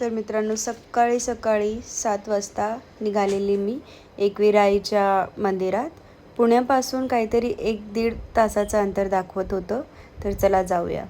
तर मित्रांनो, सकाळी सकाळी 7 वाजता निघालेली मी एकविराईच्या मंदिरात. पुण्यापासून काहीतरी 1-1.5 तासाचं अंतर दाखवत होतं. तर चला जाऊया.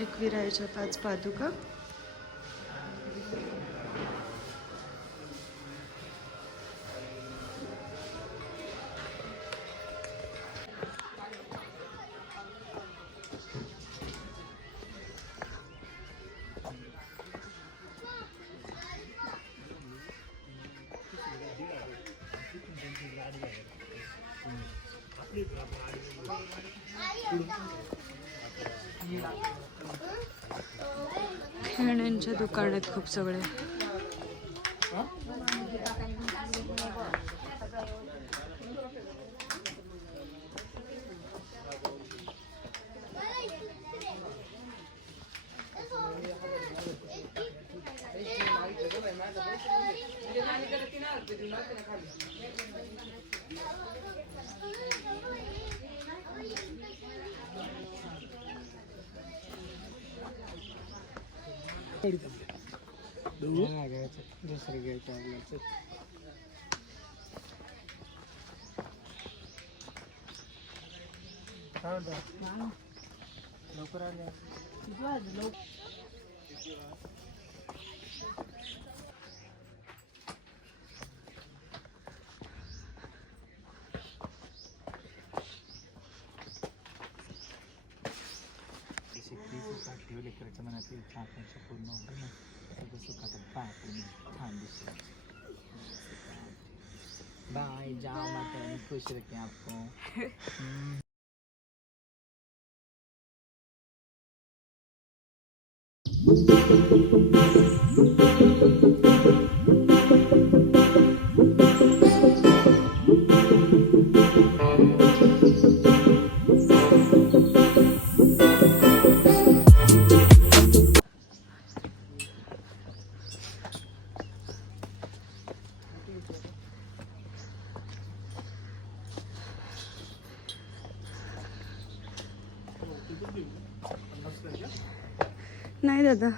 एकविराईच्या 5 पादुका. खेळण्यांच्या दुकानात खूप सगळे. दुसरं घ्यायचं लवकर आले. लेकराच्या मनातील इच्छा आकांक्षा पूर्ण होते ना, सगळं सुखात पाय छान दिसते. बाय, जाओ माता रानी खुश रखें आपको. नाही दादा,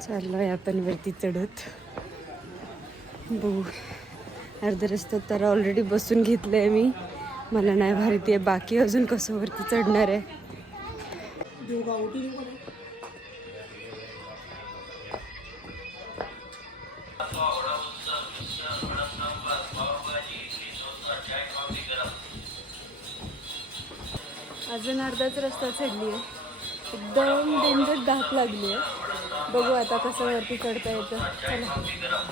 चाललोय आपण वरती चढत. बघू, अर्ध्या रस्त्यात तर ऑलरेडी बसून घेतलंय मी. मला नाही माहिती आहे बाकी अजून कसं वरती चढणार आहे. अजून अर्धाच रस्ता चढली आहे. एकदम डेंजर धाप लागली आहे. बघू आता कसं वरती चढता येतं. चला.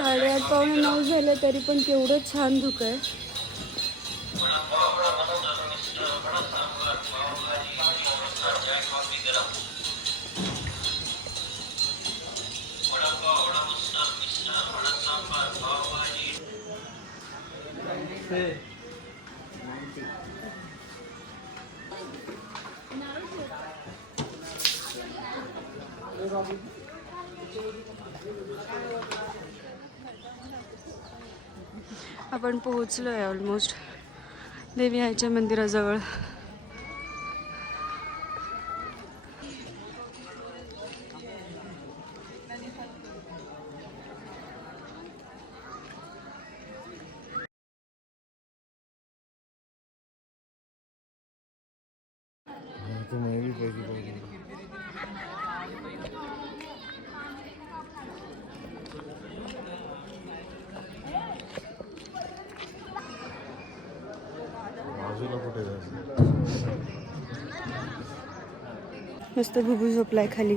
8:30 पावणे 9 झालं तरी पण केवढं छान धुकं आहे. आपण पोहोचलो आहे ऑलमोस्ट देवी आईच्या मंदिराजवळ. मस्त भुबू झोपलाय खाली.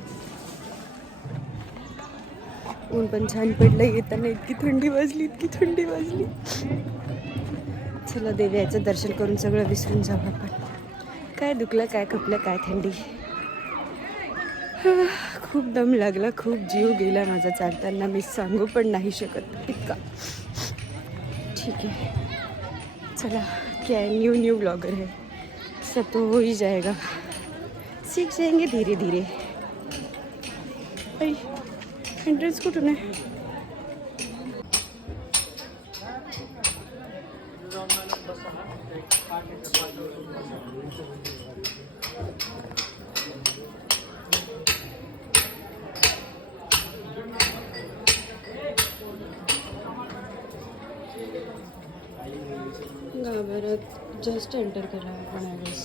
ऊन पण छान पडलं. येताना इतकी थंडी वाजली. चला देवी आईचं दर्शन करून सगळं विसरून जाऊ आपण. काय दुखलं, काय खपलं, काय थंडी. खूप दम लागला, खूप जीव गेला माझा चालताना. मी सांगू पण नाही शकत इतका. ठीक है, चला. क्या है, न्यू ब्लॉगर है, सब तो हो ही जाएगा. सीख जाएंगे धीरे धीरे. एंट्रेंस कुठून आहे? गाभाऱ्यात जस्ट एंटर केला आपण ॲड्रेस.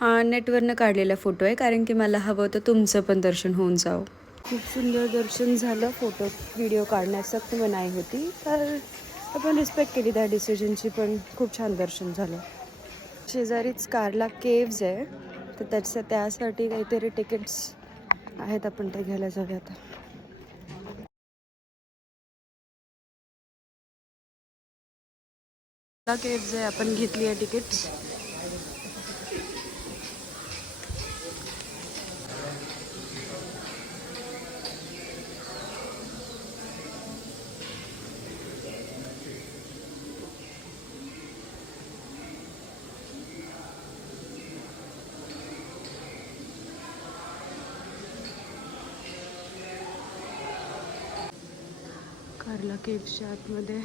हा नेटवरनं काढलेला फोटो आहे, कारण की मला हवं होतं तुमचं पण दर्शन होऊन जावं. खूप सुंदर दर्शन झालं. फोटो व्हिडिओ काढण्यास सक्त मनाई होती, तर आपण रिस्पेक्ट केली त्या डिसिजनची. पण खूप छान दर्शन झालं. शेजारीच कारला केव्ज आहे, तर त्यासाठी काहीतरी तिकीट्स आहेत, आपण ते घ्यायला जाऊया आता. केव्ज आहे, आपण घेतली आहे तिकीट्स. कारला केव्सच्या आतमध्ये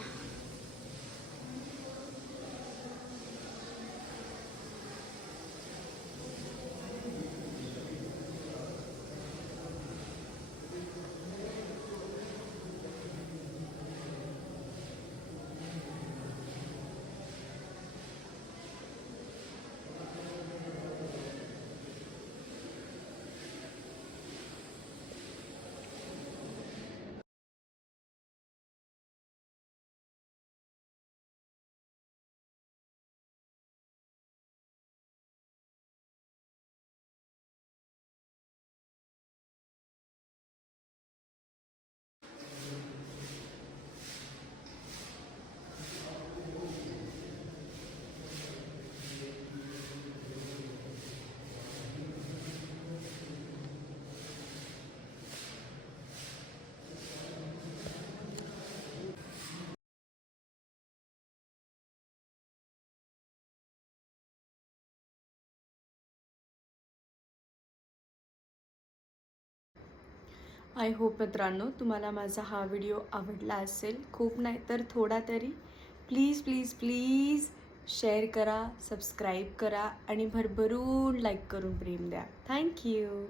आय होप मित्रांनो तुम्हाला माझा हा व्हिडिओ आवडला असेल. खूप नाही तर थोडा तरी. प्लीज शेअर करा, सबस्क्राईब करा आणि भरभरून लाईक करून प्रेम द्या. थँक्यू.